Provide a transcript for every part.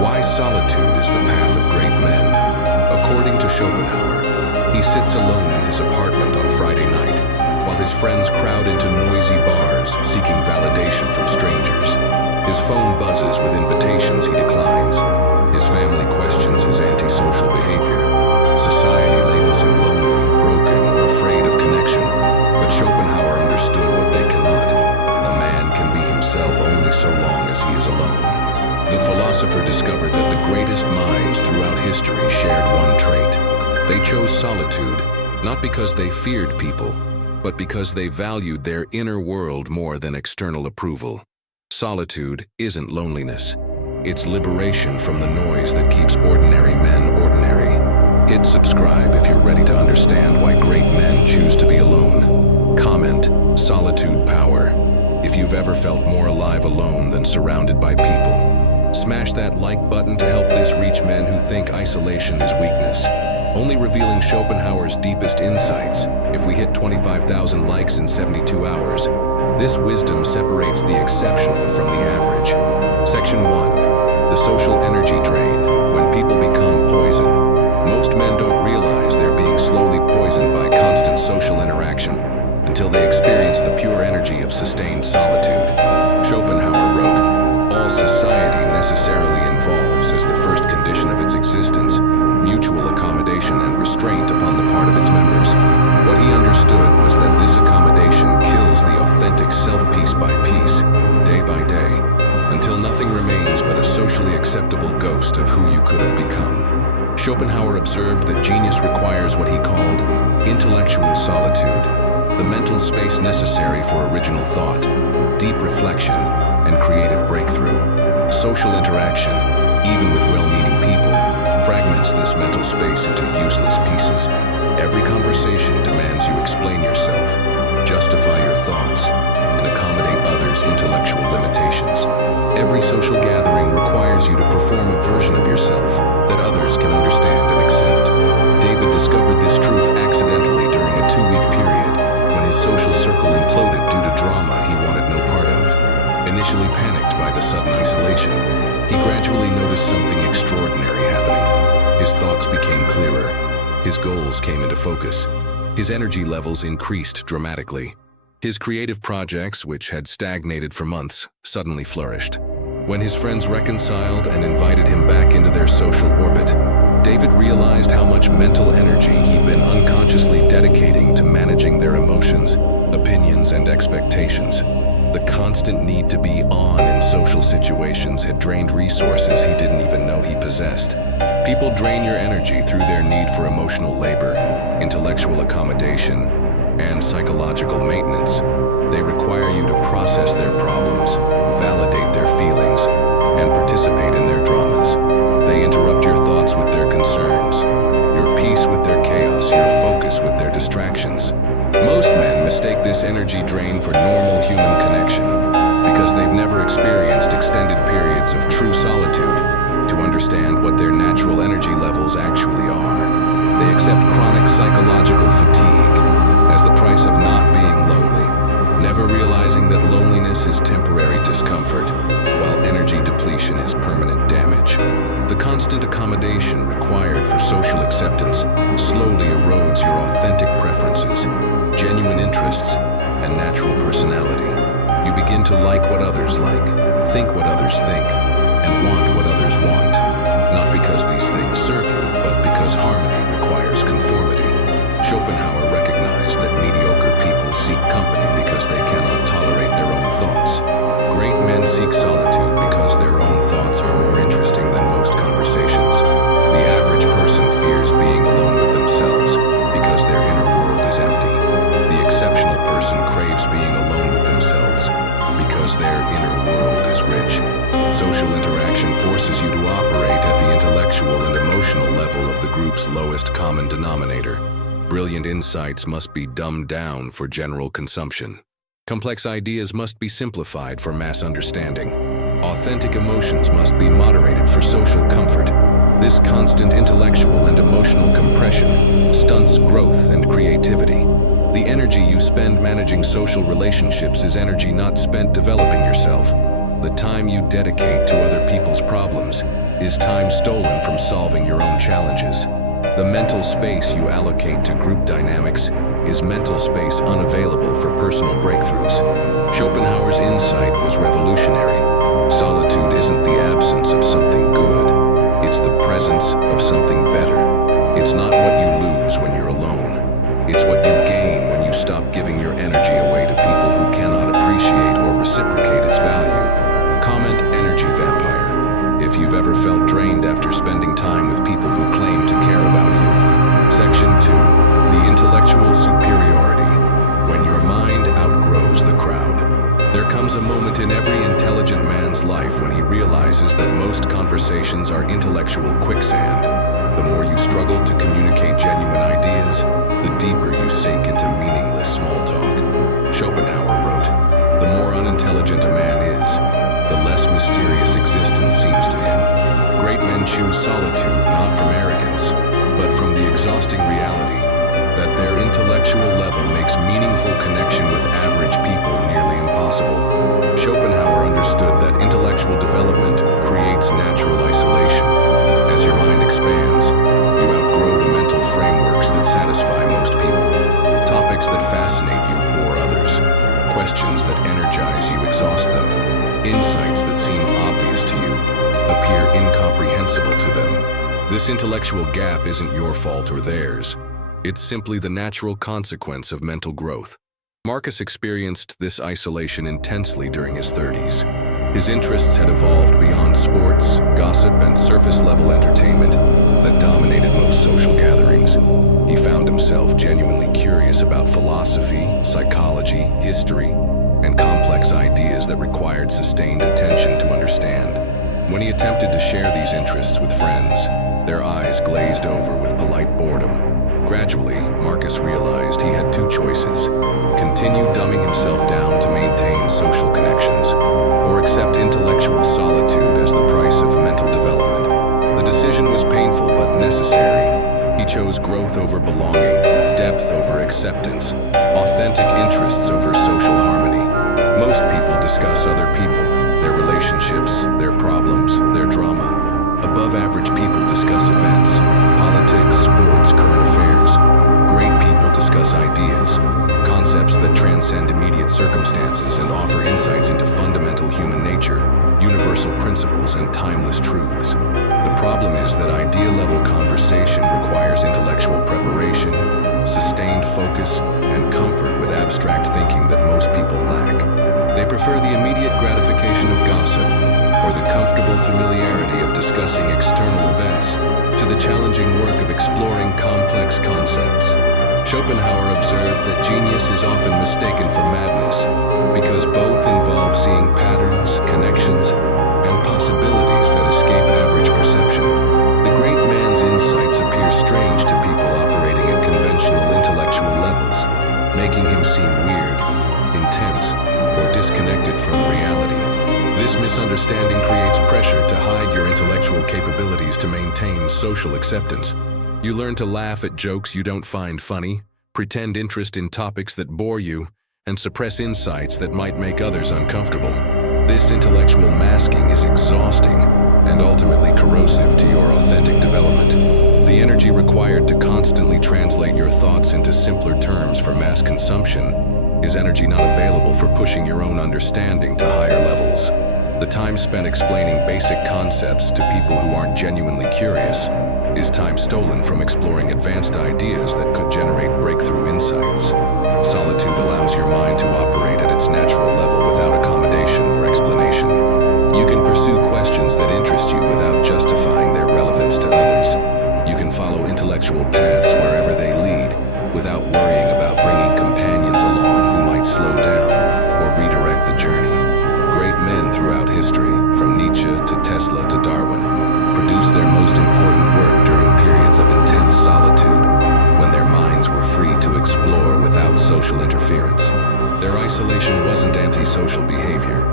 Why solitude is the path of great men. According to Schopenhauer, he sits alone in his apartment on Friday night, while his friends crowd into noisy bars seeking validation from strangers. His phone buzzes with invitations he declines. His family questions his antisocial behavior. Society labels him lonely, broken, or afraid of connection. But Schopenhauer understood what they cannot. A man can be himself only so long as he is alone. The philosopher discovered that the greatest minds throughout history shared one trait. They chose solitude, not because they feared people, but because they valued their inner world more than external approval. Solitude isn't loneliness. It's liberation from the noise that keeps ordinary men ordinary. Hit subscribe if you're ready to understand why great men choose to be alone. Comment, solitude power, if you've ever felt more alive alone than surrounded by people. Smash that like button to help this reach men who think isolation is weakness. Only revealing Schopenhauer's deepest insights. If we hit 25,000 likes in 72 hours, this wisdom separates the exceptional from the average. Section 1. The social energy drain, when people become poison. Most men don't realize they're being slowly poisoned by constant social interaction until they experience the pure energy of sustained solitude. Schopenhauer wrote, "All society necessarily involves, as the first condition of its existence, mutual accommodation and restraint upon the part of its members." What he understood was that this accommodation kills the authentic self piece by piece, day by day, until nothing remains but a socially acceptable ghost of who you could have become. Schopenhauer observed that genius requires what he called intellectual solitude, the mental space necessary for original thought, deep reflection, and creative breakthrough. Social interaction, even with well-meaning people, fragments this mental space into useless pieces. Every conversation demands you explain yourself, justify your thoughts, and accommodate others' intellectual limitations. Every social gathering requires you to perform a version of yourself that others can understand and accept. David discovered this truth accidentally during a 2-week period when his social circle imploded due to drama he wanted no part of. Initially panicked by the sudden isolation, he gradually noticed something extraordinary happening. His thoughts became clearer. His goals came into focus. His energy levels increased dramatically. His creative projects, which had stagnated for months, suddenly flourished. When his friends reconciled and invited him back into their social orbit, David realized how much mental energy he'd been unconsciously dedicating to managing their emotions, opinions, and expectations. The constant need to be on in social situations had drained resources he didn't even know he possessed. People drain your energy through their need for emotional labor, intellectual accommodation, and psychological maintenance. They require you to process their problems, validate their feelings, and participate in their dramas. They interrupt your thoughts with their concerns, your peace with their chaos, your focus with their distractions. Most men mistake this energy drain for normal human connection because they've never experienced extended periods of true solitude to understand what their natural energy levels actually are. They accept chronic psychological fatigue as the price of not being lonely, never realizing that loneliness is temporary discomfort, while energy depletion is permanent damage. The constant accommodation required for social acceptance slowly erodes your authentic preferences, genuine interests, and natural personality. You begin to like what others like, think what others think, and want what others want. Not because these things serve you, but because harmony requires conformity. Schopenhauer recognized that mediocre people seek company because they cannot tolerate their own thoughts. Great men seek solitude because their own thoughts are more interesting than most conversations. The average person fears being alone with themselves because their inner world is empty. The exceptional person craves being alone with themselves because their inner world is rich. Social interaction forces you to operate at the intellectual and emotional level of the group's lowest common denominator. Brilliant insights must be dumbed down for general consumption. Complex ideas must be simplified for mass understanding. Authentic emotions must be moderated for social comfort. This constant intellectual and emotional compression stunts growth and creativity. The energy you spend managing social relationships is energy not spent developing yourself. The time you dedicate to other people's problems is time stolen from solving your own challenges. The mental space you allocate to group dynamics is mental space unavailable for personal breakthroughs. Schopenhauer's insight was revolutionary. Solitude isn't the absence of something good, it's the presence of something better. It's not what you lose when you're alone. It's what you gain when you stop giving your energy away to people who cannot appreciate or reciprocate its value. Comment energy vampire if you've ever felt drained after spending time with people who claim to care about you. Section 2. The intellectual superiority. When your mind outgrows the crowd. There comes a moment in every intelligent man's life when he realizes that most conversations are intellectual quicksand. The more you struggle to communicate genuine ideas, the deeper you sink into meaningless small talk. Schopenhauer wrote, "The more unintelligent a man is, the less mysterious existence seems to him." Great men choose solitude not from arrogance, but from the exhausting reality that their intellectual level makes meaningful connection with average people nearly impossible. Schopenhauer understood that intellectual development creates natural isolation. As your mind expands, you outgrow the mental frameworks that satisfy most people. Topics that fascinate you bore others. Questions that energize you exhaust them. Insights that seem obvious to you appear incomprehensible to them. This intellectual gap isn't your fault or theirs. It's simply the natural consequence of mental growth. Marcus experienced this isolation intensely during his 30s. His interests had evolved beyond sports, gossip, and surface-level entertainment that dominated most social gatherings. He found himself genuinely curious about philosophy, psychology, history, and complex ideas that required sustained attention to understand. When he attempted to share these interests with friends, their eyes glazed over with polite boredom. Gradually, Marcus realized he had two choices: continue dumbing himself down to maintain social connections, or accept intellectual solitude as the price of mental development. The decision was painful but necessary. He chose growth over belonging, depth over acceptance, authentic interests over social harmony. Most people discuss other people, their relationships, their problems, their drama. Above average people discuss events, politics, sports, current affairs. Great people discuss ideas, concepts that transcend immediate circumstances and offer insights into fundamental human nature, universal principles, and timeless truths. The problem is that idea-level conversation requires intellectual preparation, sustained focus, and comfort with abstract thinking that most people lack. They prefer the immediate gratification of gossip or the comfortable familiarity of discussing external events to the challenging work of exploring complex concepts. Schopenhauer observed that genius is often mistaken for madness because both involve seeing patterns, connections, and possibilities that escape average perception. The great man's insights appear strange to people operating at conventional intellectual levels, making him seem weird, intense, or disconnected from reality. This misunderstanding creates pressure to hide your intellectual capabilities to maintain social acceptance. You learn to laugh at jokes you don't find funny, pretend interest in topics that bore you, and suppress insights that might make others uncomfortable. This intellectual masking is exhausting and ultimately corrosive to your authentic development. The energy required to constantly translate your thoughts into simpler terms for mass consumption is energy not available for pushing your own understanding to higher levels. The time spent explaining basic concepts to people who aren't genuinely curious is time stolen from exploring advanced ideas that could generate breakthrough insights. Solitude allows your mind to operate at its natural level without accommodation or explanation. You can pursue questions that interest you without justifying their relevance to others. You can follow intellectual paths wherever they lead without worrying about bringing companions along who might slow down or redirect the journey. Great men throughout history, from Nietzsche to Tesla to Darwin, produced their most important work during periods of intense solitude, when their minds were free to explore without social interference. Their isolation wasn't antisocial behavior.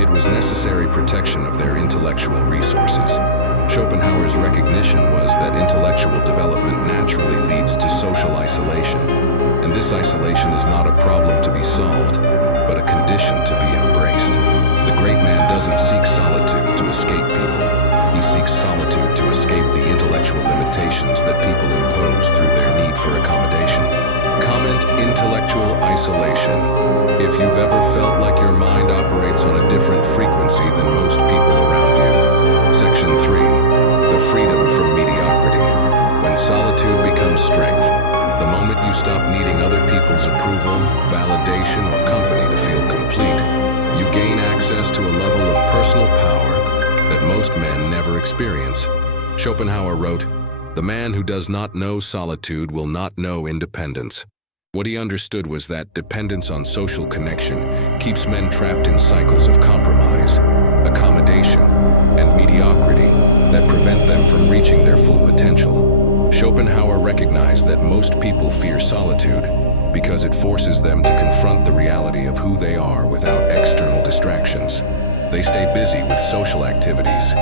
It was necessary protection of their intellectual resources. Schopenhauer's recognition was that intellectual development naturally leads to social isolation, and this isolation is not a problem to be solved, but a condition to be embraced. The great man doesn't seek solitude to escape people. He He seeks solitude to escape the intellectual limitations that people impose through their need for accommodation. Comment: intellectual isolation. If you've ever felt like your mind operates on a different frequency than most people around you. Section 3. The freedom from mediocrity. When solitude becomes strength, the moment you stop needing other people's approval, validation, or company to feel complete, you gain access to a level of personal power that most men never experience. Schopenhauer wrote, "The man who does not know solitude will not know independence." What he understood was that dependence on social connection keeps men trapped in cycles of compromise, accommodation, and mediocrity that prevent them from reaching their full potential. Schopenhauer recognized that most people fear solitude because it forces them to confront the reality of who they are without external distractions. They stay busy with social activities,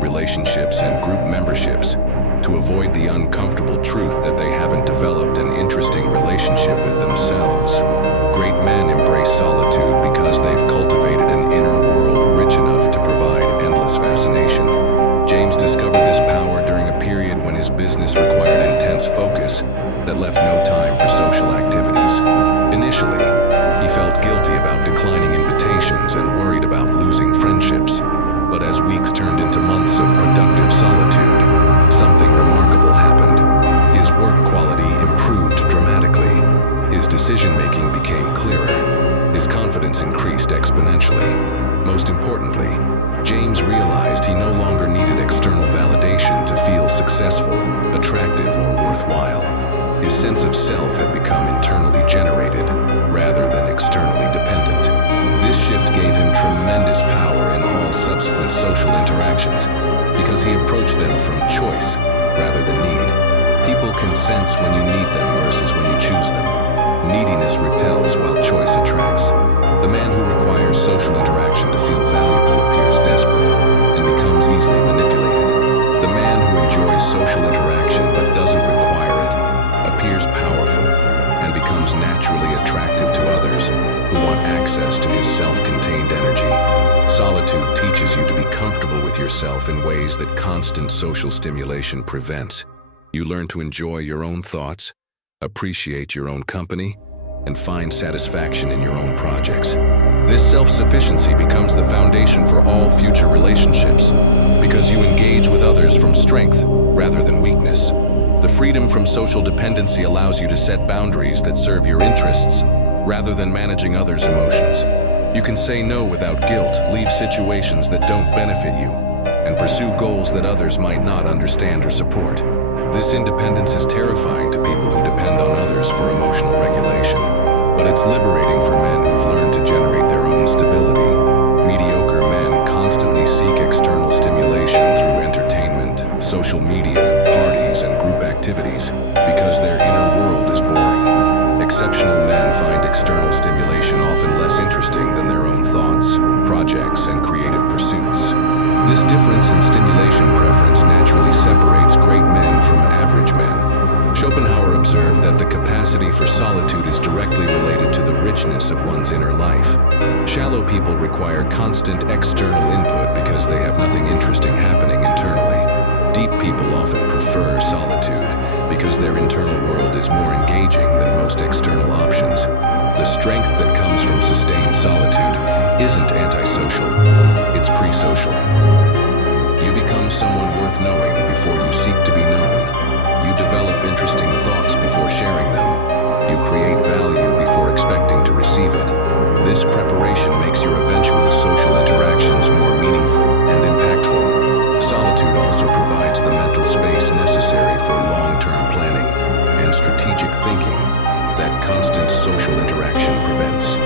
relationships, and group memberships to avoid the uncomfortable truth that they haven't developed an interesting relationship with themselves. Great men embrace solitude because they've cultivated an inner world rich enough to provide endless fascination. James discovered this power during a period when his business required intense focus that left no time for social activities. Initially, he felt guilty about declining invitations and worried about losing friendships. But as weeks turned into months of productive solitude, something remarkable happened. His work quality improved dramatically. His decision-making became clearer. His confidence increased exponentially. Most importantly, James realized he no longer needed external validation to feel successful, attractive, or worthwhile. His sense of self had become internally generated rather than externally dependent. This shift gave him tremendous power in all subsequent social interactions because he approached them from choice rather than need. People can sense when you need them versus when you choose them. Neediness repels while choice attracts. The man who requires social interaction to feel valuable appears desperate and becomes easily manipulated. The man who enjoys social interaction but doesn't require it appears powerful and becomes naturally attractive to others who want access to his self-contained energy. Solitude teaches you to be comfortable with yourself in ways that constant social stimulation prevents. You learn to enjoy your own thoughts, appreciate your own company, and find satisfaction in your own projects. This self-sufficiency becomes the foundation for all future relationships because you engage with others from strength rather than weakness. The freedom from social dependency allows you to set boundaries that serve your interests rather than managing others' emotions. You can say no without guilt, leave situations that don't benefit you, and pursue goals that others might not understand or support. This independence is terrifying to people who depend on others for emotional regulation, but it's liberating for men who've learned to generate their own stability. Mediocre men constantly seek external stimulation through entertainment, social media, parties, and group activities because their inner world is boring. Exceptional men find external stimulation often less interesting than their own thoughts, projects, and creative pursuits. This difference in stimulation preference naturally separates great men from average men. Schopenhauer observed that the capacity for solitude is directly related to the richness of one's inner life. Shallow people require constant external input because they have nothing interesting happening internally. Deep people often prefer solitude because their internal world is more engaging than most external options. The strength that comes from sustained solitude isn't antisocial, it's pre-social. You become someone worth knowing before you seek to be known. You develop interesting thoughts before sharing them. You create value before expecting to receive it. This preparation makes your eventual social interactions more meaningful and impactful. Solitude also provides the mental space necessary for long-term planning and strategic thinking that constant social interaction prevents.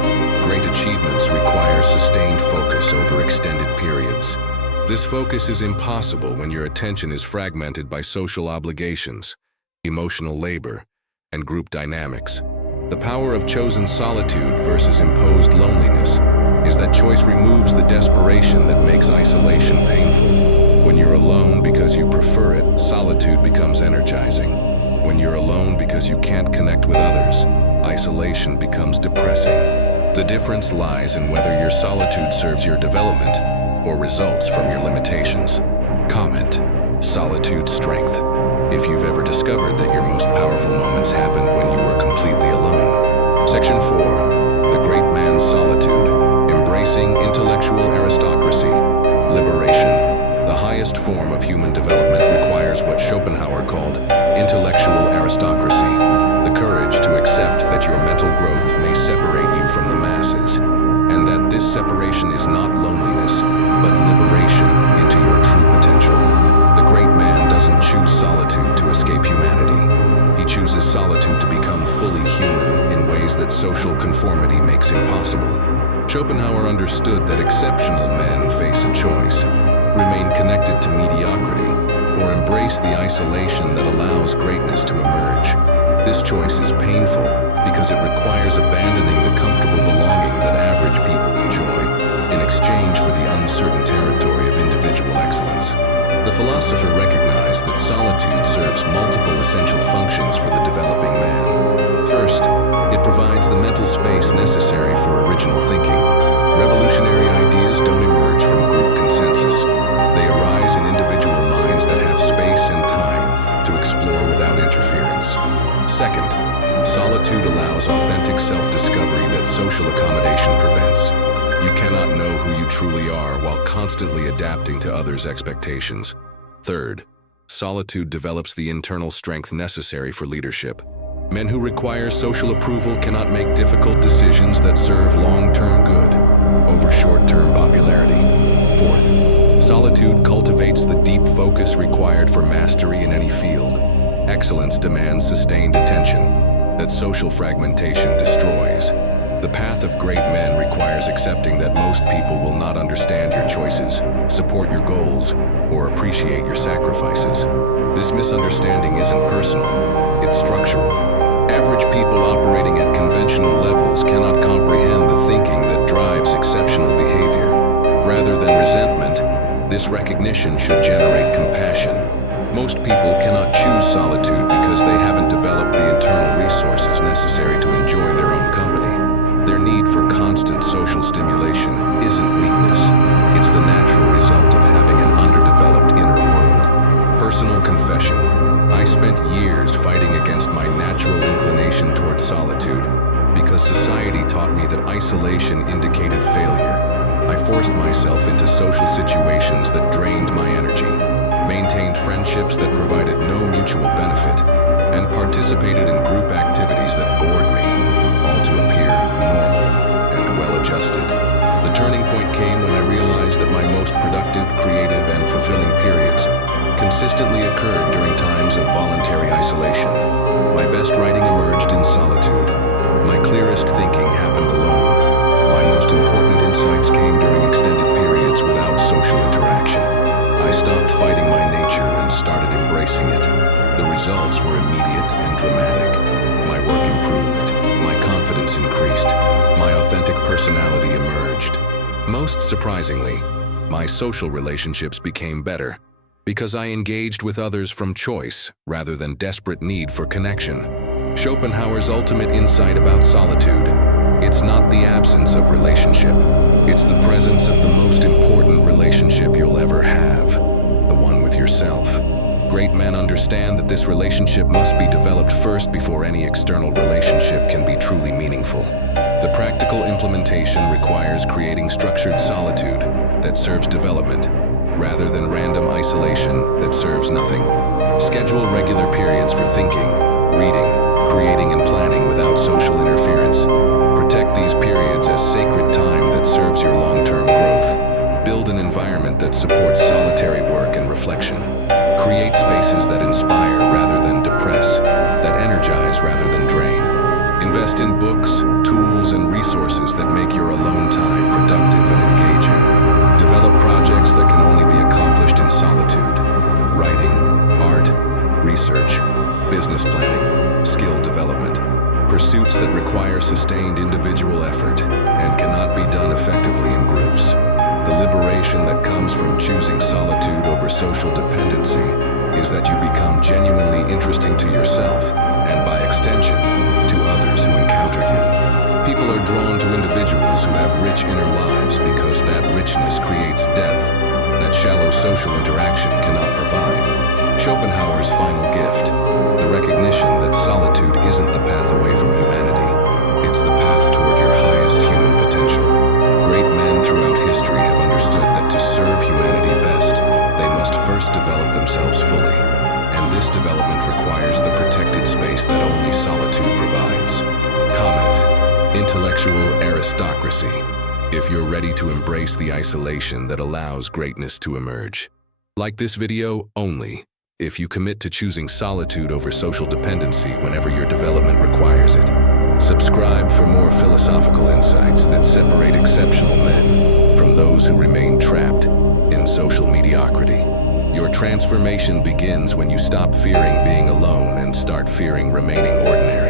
Great achievements require sustained focus over extended periods. This focus is impossible when your attention is fragmented by social obligations, emotional labor, and group dynamics. The power of chosen solitude versus imposed loneliness is that choice removes the desperation that makes isolation painful. When you're alone because you prefer it, solitude becomes energizing. When you're alone because you can't connect with others, isolation becomes depressing. The difference lies in whether your solitude serves your development or results from your limitations. Comment: Solitude strength. If you've ever discovered that your most powerful moments happened when you were completely alone. Section 4. The Great Man's Solitude. Embracing intellectual aristocracy. Liberation. The highest form of human development requires what Schopenhauer called intellectual aristocracy, the courage to accept that your mental growth may separate you from the masses, and that this separation is not loneliness, but liberation into your true potential. The great man doesn't choose solitude to escape humanity. He chooses solitude to become fully human in ways that social conformity makes impossible. Schopenhauer understood that exceptional men face a choice: remain connected to mediocrity, or embrace the isolation that allows greatness to emerge. This choice is painful because it requires abandoning the comfortable belonging that average people enjoy in exchange for the uncertain territory of individual excellence. The philosopher recognized that solitude serves multiple essential functions for the developing man. First, it provides the mental space necessary for original thinking. Revolutionary ideas don't emerge from group consensus. They arise in individual minds that have space and time to explore without interference. Second, solitude allows authentic self-discovery that social accommodation prevents. You cannot know who you truly are while constantly adapting to others' expectations. Third, solitude develops the internal strength necessary for leadership. Men who require social approval cannot make difficult decisions that serve long-term good over short-term popularity. Fourth, solitude cultivates the deep focus required for mastery in any field. Excellence demands sustained attention that social fragmentation destroys. The path of great men requires accepting that most people will not understand your choices, support your goals, or appreciate your sacrifices. This misunderstanding isn't personal, it's structural. Average people operating at conventional levels cannot comprehend the thinking that drives exceptional behavior. Rather than resentment, this recognition should generate compassion. Most people cannot choose solitude because they haven't developed the internal resources necessary to enjoy their own company. Their need for constant social stimulation isn't weakness. It's the natural result of having an underdeveloped inner world. Personal confession. I spent years fighting against my natural inclination toward solitude because society taught me that isolation indicated failure. I forced myself into social situations that drained my energy, maintained friendships that provided no mutual benefit, and participated in group activities that bored me, all to appear normal and well-adjusted. The turning point came when I realized that my most productive, creative, and fulfilling periods consistently occurred during times of voluntary isolation. My best writing emerged in solitude. My clearest thinking happened alone. My most important insights came during extended periods without social interaction. I stopped fighting my nature and started embracing it. The results were immediate and dramatic. My work improved. My confidence increased. My authentic personality emerged. Most surprisingly, my social relationships became better because I engaged with others from choice rather than desperate need for connection. Schopenhauer's ultimate insight about solitude: it's not the absence of relationship, it's the presence of the most important relationship you'll ever have, the one with yourself. Great men understand that this relationship must be developed first before any external relationship can be truly meaningful. The practical implementation requires creating structured solitude that serves development, rather than random isolation that serves nothing. Schedule regular periods for thinking, reading, creating, and planning without social interference. Protect these periods as sacred time that serves your long-term growth. Build an environment that supports solitary work and reflection. Create spaces that inspire rather than depress, that energize rather than drain. Invest in books, tools, and resources that make your alone time productive and engaging. Develop projects that can only be accomplished in solitude. Writing, art, research, business planning, skill development. Pursuits that require sustained individual effort and cannot be done effectively in groups. The liberation that comes from choosing solitude over social dependency is that you become genuinely interesting to yourself and, by extension, to others who encounter you. People are drawn to individuals who have rich inner lives because that richness creates depth that shallow social interaction cannot provide. Schopenhauer's final gift, the recognition that solitude isn't the path away from humanity. It's the path toward your highest human potential. Great men throughout history have understood that to serve humanity best, they must first develop themselves fully. And this development requires the protected space that only solitude provides. Comment: intellectual aristocracy. If you're ready to embrace the isolation that allows greatness to emerge. Like this video only if you commit to choosing solitude over social dependency whenever your development requires it. Subscribe for more philosophical insights that separate exceptional men from those who remain trapped in social mediocrity. Your transformation begins when you stop fearing being alone and start fearing remaining ordinary.